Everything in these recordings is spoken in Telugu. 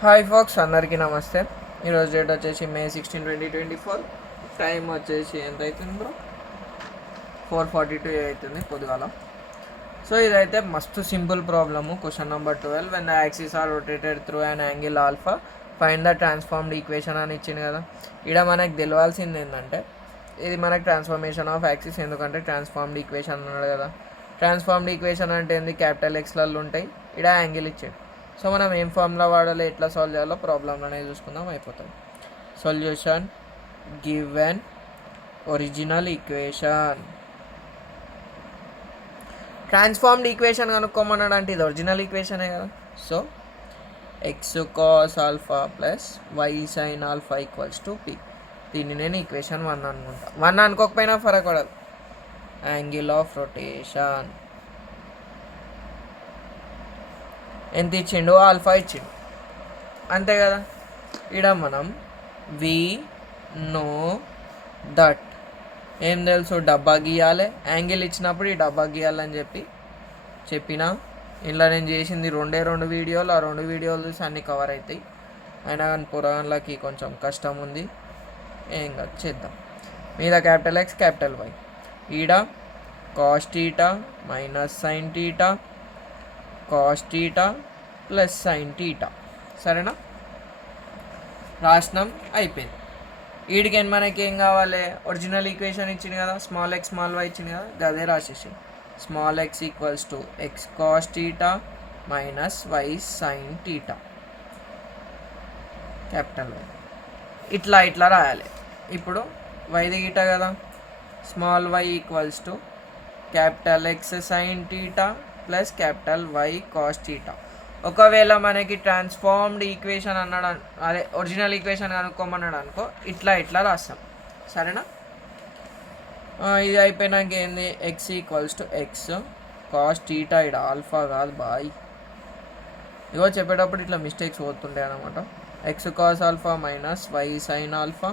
హాయ్ ఫాక్స్ అందరికీ నమస్తే. ఈరోజు డేట్ వచ్చేసి మే 16, 2024. టైం వచ్చేసి ఎంత అవుతుంది బ్రో? 4:42 అవుతుంది పొద్దుగాల. సో ఇదైతే మస్తు simple problem. Question number 12. When the axis are rotated through and angle alpha find the transformed equation అని ఇచ్చింది కదా. ఇక్కడ మనకు తెలియాల్సింది ఏంటంటే ఇది మనకు ట్రాన్స్ఫర్మేషన్ ఆఫ్ యాక్సిస్, ఎందుకంటే ట్రాన్స్ఫార్మ్డ్ ఈక్వేషన్ అన్నాడు కదా. ట్రాన్స్ఫార్మ్డ్ ఈక్వేషన్ అంటే ఏంది? క్యాపిటల్ ఎక్స్లలో ఉంటాయి, ఇక్కడ యాంగిల్ ఇచ్చాడు. సో మనం ఏం ఫార్ములా వాడాలి, ఎట్లా సాల్వ్ చేయాలో ప్రాబ్లమ్ అనేది చూసుకుందాం, అయిపోతుంది. Solution given original equation. Transformed equation కనుక్కోమన్నాడు అంటే ఇది ఒరిజినల్ ఈక్వేషనే కదా. So x cos alpha plus y sin alpha equals to p. దీన్ని నేను ఈక్వేషన్ 1 అనుకుంటా. 1 అనుకోకపోయినా ఫరక్ పడదు. యాంగిల్ ఆఫ్ రొటేషన్ ఎంత ఇచ్చిండు? ఆల్ఫా ఇచ్చిండు, అంతే కదా. ఇక్కడ మనం వి నో దట్ ఏం తెలుసు, డబ్బా గీయాలి. యాంగిల్ ఇచ్చినప్పుడు ఈ డబ్బా గీయాలని చెప్పిన. ఇలా నేను చేసింది 2 వీడియోలు. ఆ 2 వీడియోలు చూసి అన్నీ కవర్ అవుతాయి. అయినా కానీ పురాణాలకి కొంచెం కష్టం ఉంది, ఏం కాదు చేద్దాం. మీద క్యాపిటల్ ఎక్స్ క్యాపిటల్ వై. ఈడ cos theta minus sine theta cos theta plus sine theta. సరేనా? రాసినాం, అయిపోయింది. వీడికి మనకి ఏం కావాలి? ఒరిజినల్ ఈక్వేషన్ ఇచ్చింది కదా, స్మాల్ ఎక్స్ స్మాల్ వై ఇచ్చింది కదా, అదే రాసేసి small x equals to x cos theta minus y sin theta capital y. ఇట్లా రాయాలి. ఇప్పుడు వైది గీట కదా, small y equals to capital x sin theta plus capital y cos theta. ఒకవేళ మనకి ట్రాన్స్ఫార్మ్డ్ ఈక్వేషన్ అన్నాడు, అదే ఒరిజినల్ ఈక్వేషన్ కనుక్కోమన్నాడు అనుకో, ఇట్లా రాస్తాం. సరేనా? ఇది అయిపోయినాక ఏంది? X equals to x cos theta. ఇక్కడ ఆల్ఫా కాదు బాయ్, ఇగో చెప్పేటప్పుడు ఇట్లా మిస్టేక్స్ పోతుండే అనమాట. X cos alpha minus y sin alpha.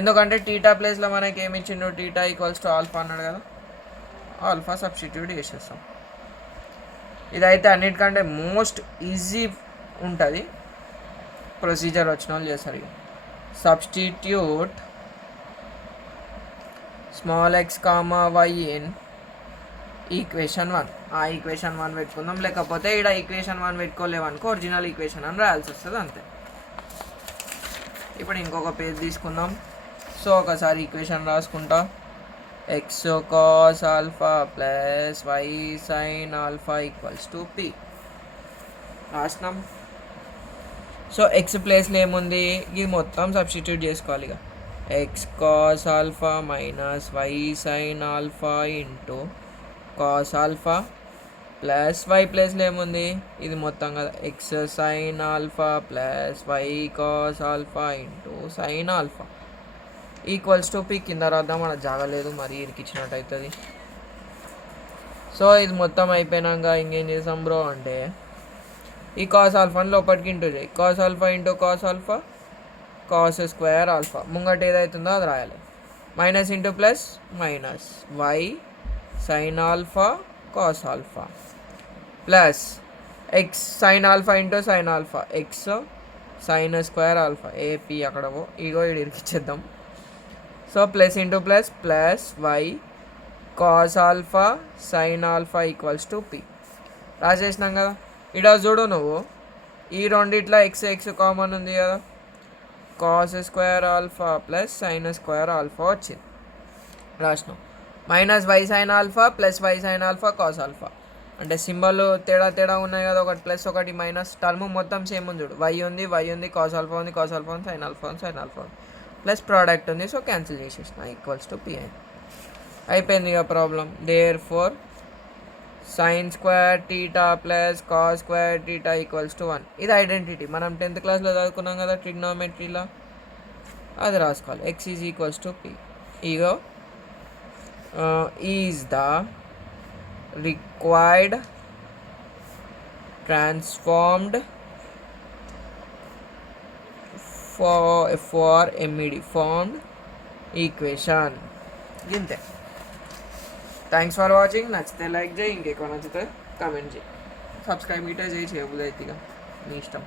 ఎందుకంటే టీటా ప్లేస్లో మనకి ఏమి ఇచ్చిండు? టీటా ఈక్వల్స్ టు ఆల్ఫా అన్నాడు కదా, ఆల్ఫా సబ్స్టిట్యూట్ చేసేస్తాం. ఇదైతే అన్నిటికంటే మోస్ట్ ఈజీ ఉంటుంది, ప్రొసీజర్ వచ్చిన వాళ్ళు చేస్తారు. Substitute small x comma y in equation 1. ఆ ఈక్వేషన్ 1 పెట్టుకుందాం, లేకపోతే ఇక్కడ ఈక్వేషన్ 1 పెట్టుకోలేవనుకో ఒరిజినల్ ఈక్వేషన్ అని రాయాల్సి వస్తుంది, అంతే. ఇప్పుడు ఇంకొక పేజ్ తీసుకుందాం. సో ఒకసారి ఈక్వేషన్ రాసుకుంటా. X cos alpha plus y sin alpha equals to p రాసినాం. సో ఎక్స్ ప్లేస్లో ఏముంది? ఇది మొత్తం సబ్స్టిట్యూట్ చేసుకోవాలి. ఇక x cos alpha minus y sin alpha into cos alpha plus y ప్లేస్లో ఏముంది? ఇది మొత్తం కదా, x sin alpha plus y cos alpha into sin alpha equals to p. కింద రాద్దాం, మన జాగలేదు, మరి ఇరికిచ్చినట్టు అవుతుంది. సో ఇది మొత్తం అయిపోయినాక ఇంకేం చేసాం బ్రో అంటే, ఈ కాస్ ఆల్ఫాని లోపలికి ఇంటూ చేయి. Cos alpha into cos alpha cos square alpha. ముంగట ఏదైతుందో అది రాయాలి. Minus into plus minus y sin alpha cos alpha plus x sin alpha into sin alpha x sin square alpha. ఏపీ అక్కడ ఇగో ఇది ఇరికిచ్చేద్దాం. So plus into plus plus y cos alpha sin alpha equals to p రాసేసినాం కదా. ఇక్కడ చూడు నువ్వు, ఈ రెండిట్లా ఎక్స్ ఎక్స్ కామన్ ఉంది కదా, cos square alpha plus sin square alpha వచ్చింది, రాసినాం. Minus y sin alpha plus y sin alpha cos alpha. అంటే సింబల్ తేడా ఉన్నాయి కదా, ఒకటి ప్లస్ ఒకటి మైనస్. టర్మ్ మొత్తం సేమ్ ఉంది చూడు, వై ఉంది కాస్ ఆల్ఫా ఉంది కాస్ ఆల్ఫా ఉంది సైన్ ఆల్ఫా ఉంది సైన్ ఆల్ఫా ఉంది ప్లస్ ప్రోడక్ట్ ఉంది. సో క్యాన్సిల్ చేసేసిన, ఈక్వల్స్ టు పి అయింది. అయిపోయింది ఇక problem. Therefore sin square theta plus cos square theta equals to 1. ఇది ఐడెంటిటీ, మనం 10th క్లాస్లో చదువుకున్నాం కదా ట్రిగ్నోమెట్రీలో, అది రాసుకోవాలి. X is equals to p. ఇగో ఈజ్ ద రిక్వైర్డ్ ట్రాన్స్ఫార్మ్డ్ ఫార్ MED ఫార్మ్డ్ ఈక్వేషన్. ఇంతే. Thanks for watching. నచ్చితే లైక్ చేయి, ఇంకెక్కువ నచ్చితే కామెంట్ చేయి, సబ్స్క్రైబ్ గిట్టే చేయబుద్ది అయితే, ఇక మీ ఇష్టం.